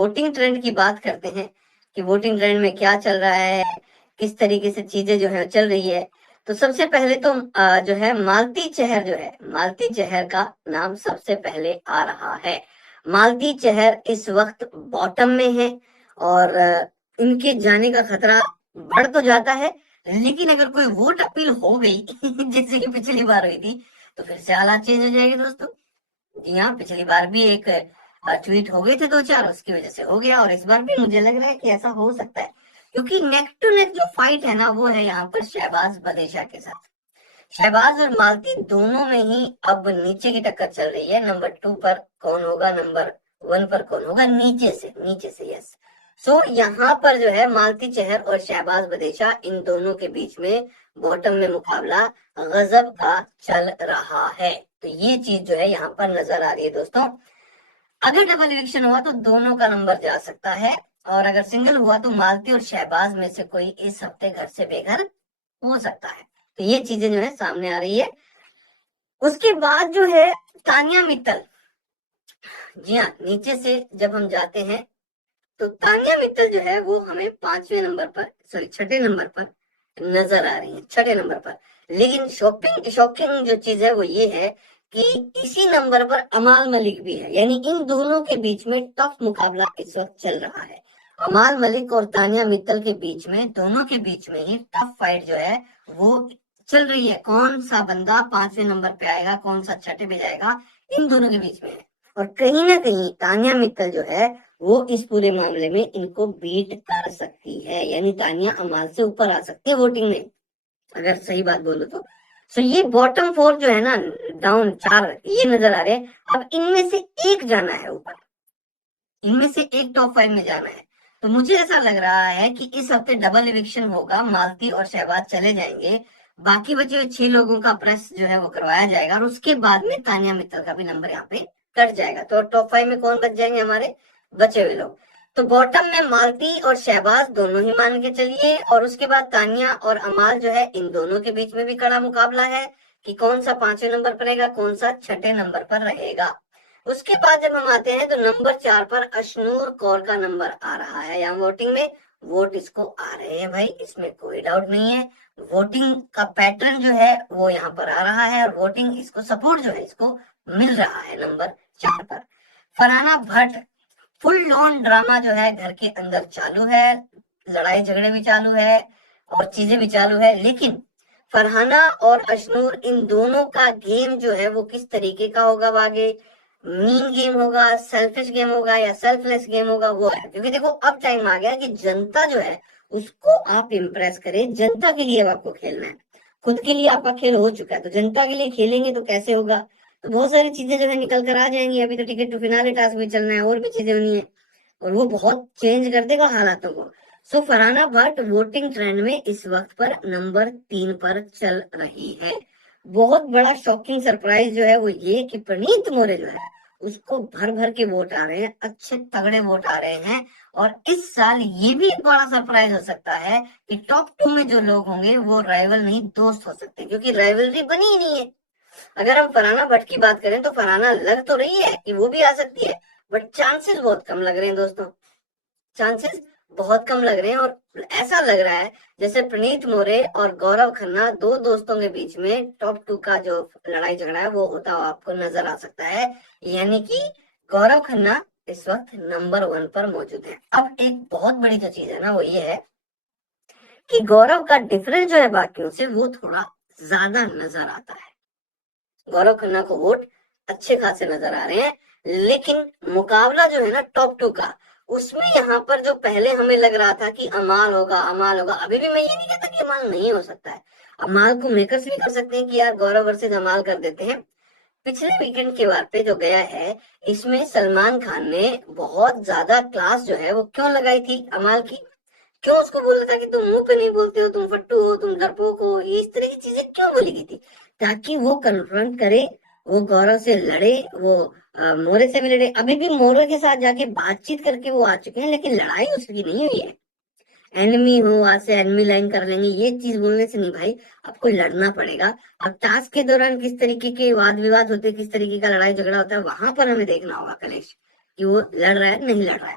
Voting trend की बात करते हैं कि वोटिंग ट्रेंड में क्या चल रहा है, किस तरीके से चीजें जो है चल रही है। तो सबसे पहले तो जो है मालती चहर जो है, मालती चहर का नाम सबसे पहले आ रहा है। मालती चहर इस वक्त बॉटम में है और इनके जाने का खतरा बढ़ तो जाता है, लेकिन अगर कोई वोट अपील हो गई जैसे कि पिछली बार हुई थी, तो फिर से हालात चेंज हो जाएंगे दोस्तों। जी हाँ, पिछली बार भी एक ट्वीट हो गए थे दो चार, उसकी वजह से हो गया, और इस बार भी मुझे लग रहा है कि ऐसा हो सकता है, क्योंकि नेक टू नेक जो फाइट है ना, वो है यहाँ पर शहबाज बदेशा के साथ। शहबाज और मालती दोनों में ही अब नीचे की टक्कर चल रही है। नंबर 2 पर कौन होगा, नंबर 1 पर कौन होगा, नीचे से यस। सो यहाँ पर जो है मालती चहर और शहबाज बदेशा, इन दोनों के बीच में बॉटम में मुकाबला गजब का चल रहा है। तो ये चीज जो है यहाँ पर नजर आ रही है दोस्तों। अगर डबल इलेक्शन हुआ तो दोनों का नंबर जा सकता है, और अगर सिंगल हुआ तो मालती और शहबाज में से कोई इस हफ्ते घर से बेघर हो सकता है। तो ये चीजें जो है सामने आ रही है। उसके बाद जो है तानिया मित्तल, जी हाँ, नीचे से जब हम जाते हैं तो तानिया मित्तल जो है वो हमें 5वें नंबर पर, सॉरी 6ठे नंबर पर नजर आ रही है, 6ठे नंबर पर। लेकिन शॉकिंग जो चीज है वो ये है कि इसी नंबर पर अमाल मलिक भी है, यानी इन दोनों के बीच में टफ मुकाबला इस वक्त चल रहा है। अमाल मलिक और तानिया मित्तल के बीच में, दोनों के बीच में ही टफ फाइट जो है वो चल रही है। कौन सा बंदा 5वें नंबर पे आएगा, कौन सा 6ठे पे जाएगा, इन दोनों के बीच में है। और कहीं ना कहीं तानिया मित्तल जो है वो इस पूरे मामले में इनको बीट कर सकती है, यानी तानिया अमाल से ऊपर आ सकती है वोटिंग में, अगर सही बात बोलो तो। सो ये बॉटम 4 जो है ना, डाउन 4 ये नजर आ रहे हैं। अब इनमें से एक जाना है ऊपर, इनमें से एक टॉप 5 में जाना है। तो मुझे ऐसा लग रहा है कि इस हफ्ते डबल इविक्शन होगा, मालती और शहबाज चले जाएंगे, बाकी बचे हुए 6 लोगों का प्रेस जो है वो करवाया जाएगा, और उसके बाद में तानिया मित्तल का भी नंबर यहाँ पे कट जाएगा। तो टॉप 5 में कौन बच जाएंगे हमारे बचे हुए लोग। तो बॉटम में मालती और शहबाज दोनों ही मान के चलिए, और उसके बाद तानिया और अमाल जो है, इन दोनों के बीच में भी कड़ा मुकाबला है कि कौन सा 5वें नंबर पर रहेगा, कौन सा 6ठे नंबर पर रहेगा। उसके बाद जब हम आते हैं तो नंबर 4 पर अशनूर कौर का नंबर आ रहा है। यहाँ वोटिंग में वोट इसको आ रहे हैं भाई, इसमें कोई डाउट नहीं है। वोटिंग का पैटर्न जो है वो यहाँ पर आ रहा है, और वोटिंग इसको सपोर्ट जो है इसको मिल रहा है नंबर 4 पर। Farhana Bhatt, full on drama जो है घर के अंदर चालू है, लड़ाई झगड़े भी चालू है और चीजें भी चालू है, लेकिन फरहाना और अशनूर, इन दोनों का गेम जो है वो किस तरीके का होगा आगे, मीन गेम होगा, सेल्फिश गेम होगा या सेल्फलेस गेम होगा, वो है। क्योंकि देखो अब टाइम आ गया कि जनता जो है उसको आप इम्प्रेस करें, जनता के लिए अब आपको खेलना है। खुद के लिए आपका खेल हो चुका है, तो जनता के लिए खेलेंगे तो कैसे होगा। तो बहुत सारी चीजें जो है निकल कर आ जाएंगी। अभी तो टिकट टू फिनाले टास्क भी चलना है, और भी चीजें होनी है, और वो बहुत चेंज कर देगा हालातों को। सो फरहाना भट्ट वोटिंग ट्रेंड में इस वक्त पर नंबर 3 पर चल रही है। बहुत बड़ा शॉकिंग सरप्राइज जो है वो ये कि प्रणीत मोरे जो है उसको भर भर के वोट आ रहे हैं, अच्छे तगड़े वोट आ रहे हैं। और इस साल ये भी एक बड़ा सरप्राइज हो सकता है कि टॉप 2 में जो लोग होंगे वो राइवल नहीं दोस्त हो सकते, क्योंकि राइवलरी बनी ही नहीं है। अगर हम फरहाना भट्ट की बात करें तो फरहाना लग तो रही है कि वो भी आ सकती है, बट चांसेस बहुत कम लग रहे हैं दोस्तों, चांसेस बहुत कम लग रहे हैं। और ऐसा लग रहा है जैसे प्रणीत मोरे और गौरव खन्ना, दो दोस्तों के बीच में टॉप 2 का जो लड़ाई झगड़ा है वो होता हुआ आपको नजर आ सकता है, यानी कि गौरव खन्ना इस वक्त नंबर 1 पर मौजूद है। अब एक बहुत बड़ी जो चीज है ना वो ये है कि गौरव का डिफरेंस जो है बाकियों से वो थोड़ा ज्यादा नजर आता है। गौरव खन्ना को वोट अच्छे खासे नजर आ रहे हैं, लेकिन मुकाबला जो है ना टॉप 2 का, उसमें यहाँ पर जो पहले हमें लग रहा था कि अमाल होगा, अभी भी मैं ये नहीं कहता कि अमाल नहीं हो सकता है। अमाल को मेकर्स भी कर सकते हैं कि यार गौरव वर्सेज अमाल कर देते हैं। पिछले वीकेंड के वार पे जो गया है, इसमें सलमान खान ने बहुत ज्यादा क्लास जो है वो क्यों लगाई थी अमाल की, क्यों उसको बोला था कि तुम मुंह पे नहीं बोलते हो, तुम फट्टू हो, तुम डरपोक हो, इस तरह की चीजें क्यों बोली गई थी, ताकि वो कन्फ्रंट करे, वो गौरव से लड़े, वो मोरे से भी लड़े। अभी भी मोरे के साथ जाके बातचीत करके वो आ चुके हैं, लेकिन लड़ाई उसकी नहीं हुई है। एनिमी हो, आज से एनिमी लाइन कर लेंगे, ये चीज बोलने से नहीं भाई, आपको लड़ना पड़ेगा। अब टास्क के दौरान किस तरीके के वाद विवाद होते हैं, किस तरीके का लड़ाई झगड़ा होता है, वहां पर हमें देखना होगा कलेश कि वो लड़ रहा है नहीं लड़ रहा है।